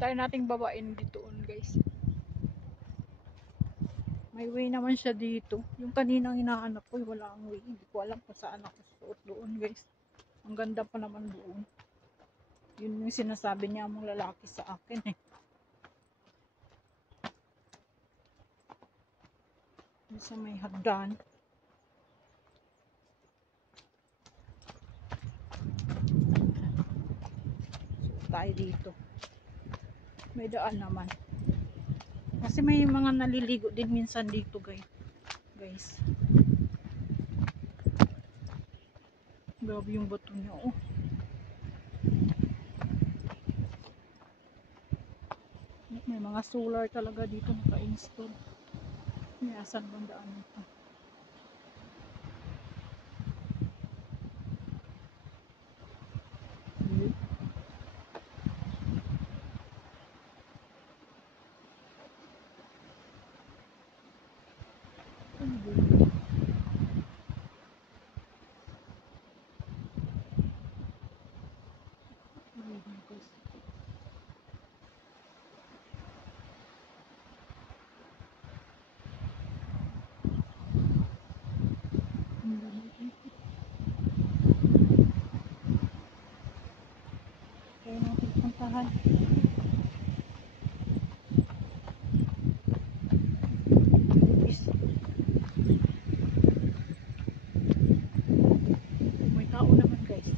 Tayo nating babain ditoon guys. May way naman siya dito. Yung kaninang hinahanap ko, wala ang way. Hindi ko alam kung saan ako suot doon guys. Ang ganda pa naman doon. Yun yung sinasabi niya mong lalaki sa akin eh. Sa may hagdan. So, tayo dito. May daan naman. Kasi may mga naliligo din minsan dito guys. Grabe yung bato niya oh. May mga solar talaga dito naka-install. May asan bang daan nito? Kaya natin puntahan. May tao naman guys.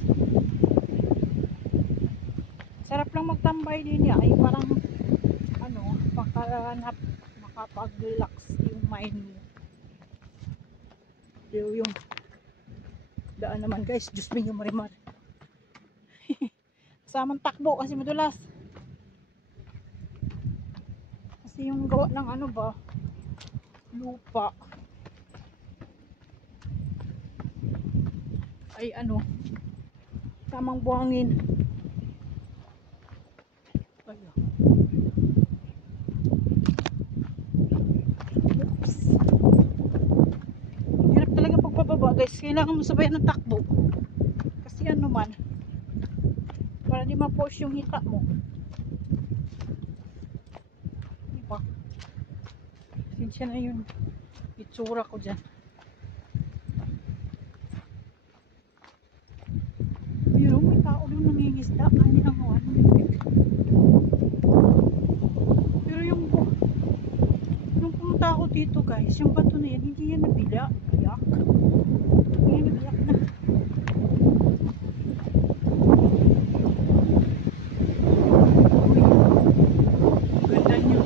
Sarap lang magtambay din ya. Ay parang ano, makahanap, makapag-relax yung mind mo. Yung daan naman guys, Diyos mo yung marimar. Kasamang takbo kasi madulas. Kasi yung gawa ng ano ba, lupa. Ay ano, tamang buhangin. Ayan. Oops. Hirap talaga pagbababa guys. Kailangan mo sabayan ng takbo. Kasi ano man, para di ma-push yung hita mo. Diba? Sinsya na yun. Itsura ko dyan. Ayun, may tao doon nangingisda. Ano lang ako, pero yung pumunta ako dito guys, yung bato na yan, hindi yan nabiyak. Hindi yan nabiyak na. Ganda nyo.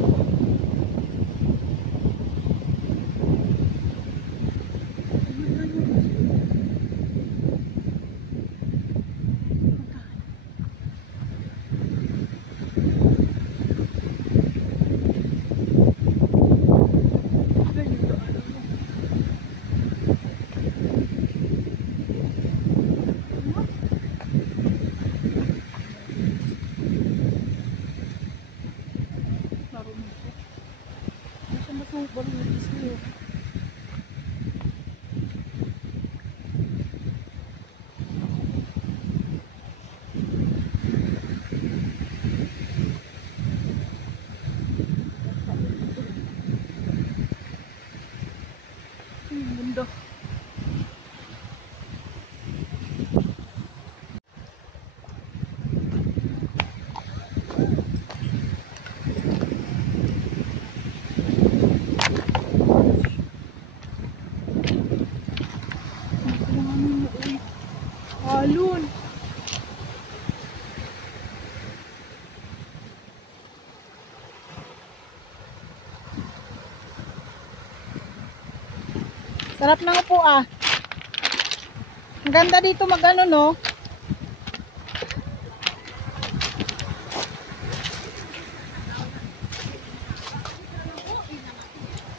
Alun. Sarap na po ah. Ang ganda dito mag-ano no.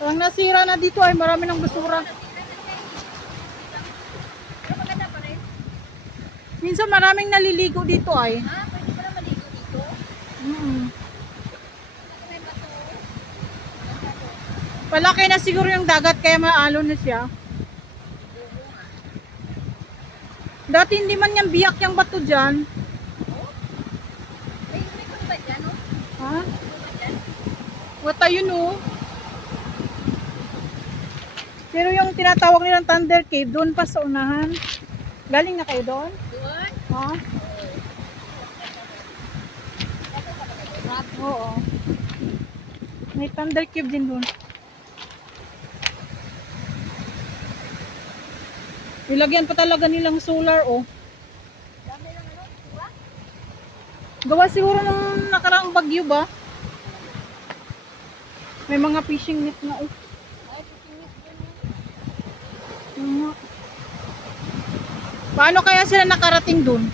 Parang nasira na dito ay marami ng basura. Minsan maraming naliligo dito ay. Ah, pwede pala maligo dito? Palaki na siguro yung dagat kaya maalo na siya. Dati hindi man yan biyak yung bato dyan. May ikon ba dyan, no? Ha? Ha? What ayun oh. Pero yung tinatawag nilang Thunder Cave, doon pa sa unahan. Galing na kayo doon? Doon? Ha? Oo. May Thunder Cave din doon. Ilagyan pa talaga nilang solar oh. Dami lang ano? Diba? Gawa siguro nung nakaraang bagyo ba? May mga fishing net na oh. Ay, pipingit doon yun. Nga. Paano kaya sila nakarating doon?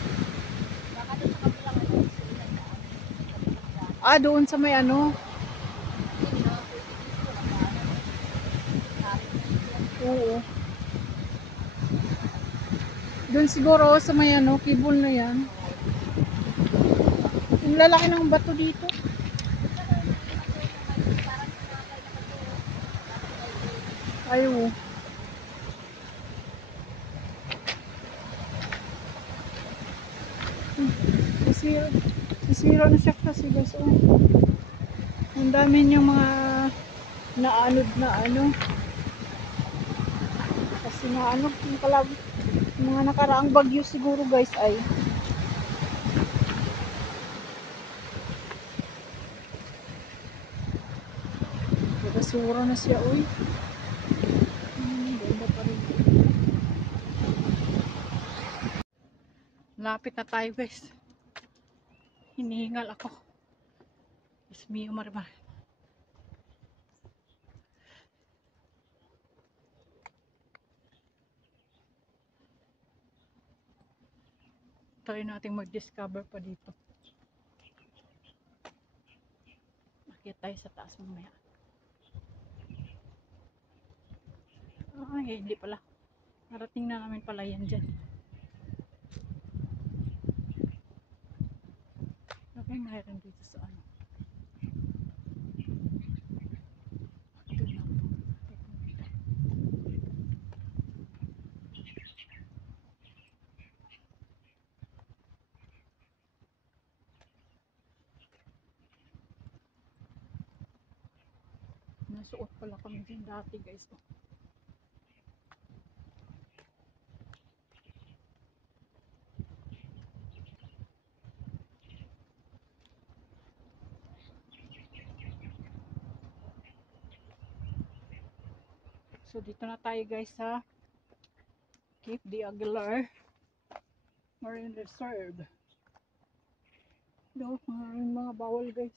Baka doon sa kabilang ano, sulat na ano. Ah, doon sa may ano. Hindi na, pwede dito. Oo. Doon siguro sa may ano, kibol na yan. Ang lalaki ng bato dito. Ayaw. Sisira na siya kasi guys. Oh. Ang dami niyang mga naanod na ano. Kasi nga ano, yung mga nakaraang bagyo siguro guys ay basura na siya uy. Ganda pa rin. Lapit na tayo guys. Hinihingal ako. Diyos mio marimar. Try natin mag-discover pa dito. Makita tayo sa taas mamaya. Ay, hindi pala. Narating na namin pala yan dyan. Okay, mayroon dito sa ano. Doon lang po. Nasuot pala kami dyan dati guys. Oh. So dito na tayo guys sa Cape de Aguilar Marine Reserve. No, maraming mga bawal guys.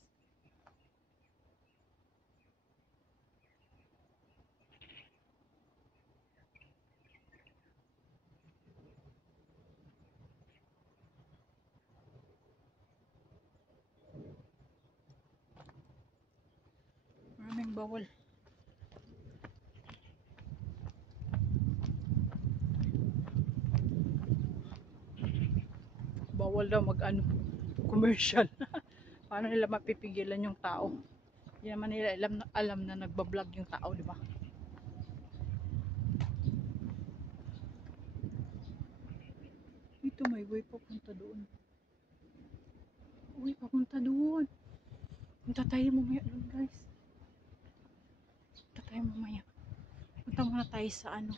Maraming bawal. Bawal daw mag ano, commercial. Paano nila mapipigilan yung tao? Hindi naman nila alam na nagbablog yung tao, di ba? Dito may way papunta doon. Uy, papunta doon. Punta tayo mamaya doon guys. Punta tayo mamaya. Punta muna tayo sa ano.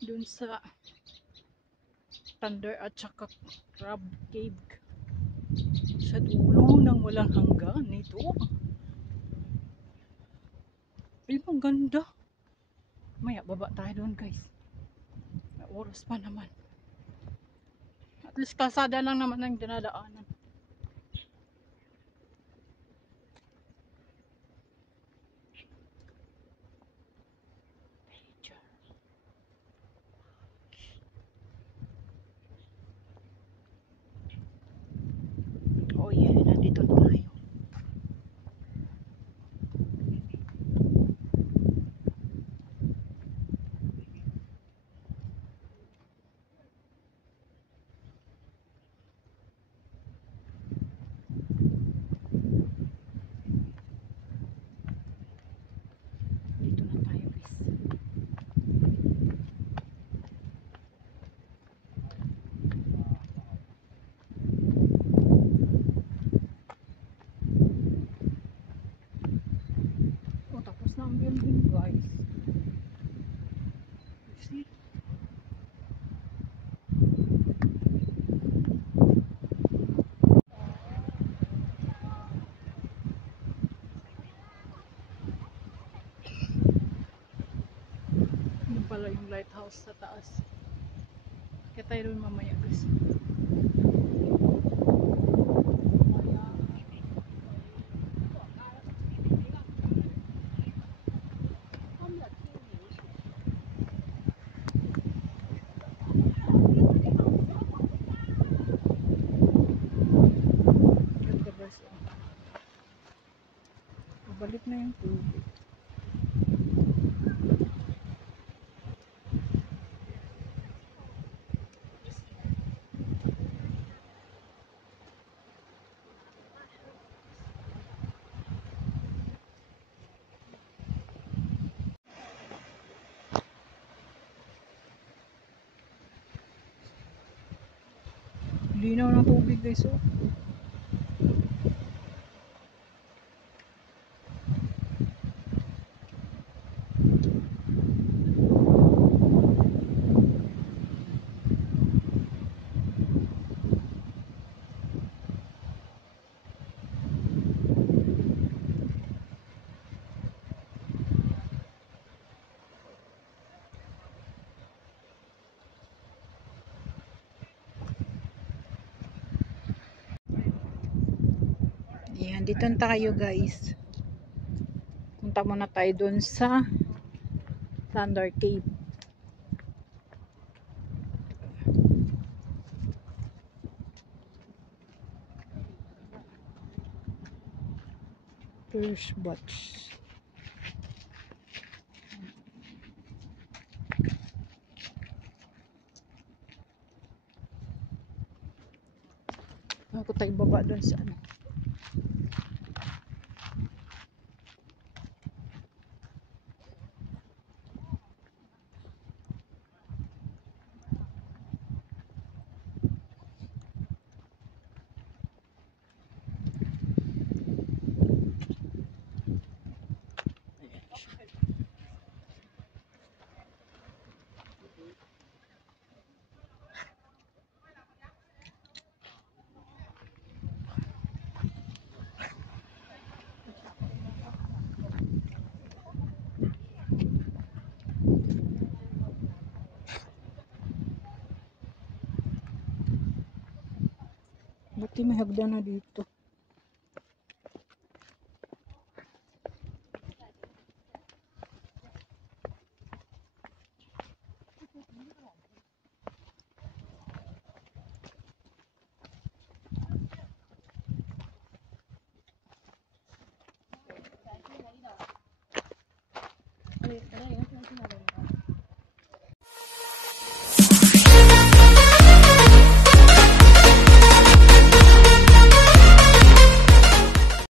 Doon sa Thunder at saka Crab Cave. Sa dulo ng walang hanggan. Ito. Ay, ang ganda. Maya, baba tayo doon guys. May oras pa naman. At least kalsada lang naman ang dinadaanan. Oh yeah, nandito na tayo. ang building guys. See? Yun pala yung lighthouse sa taas. Kaya tayo doon mamaya guys. Ganda guys. Balik na yung tubig. Linaw ng tubig guys oh. Ayan, dito na tayo guys. Punta muna tayo dun sa Thunder Cave. First batch. Ako tayo baba dun sa ano. Buti may hagdan na dito. Ano yun?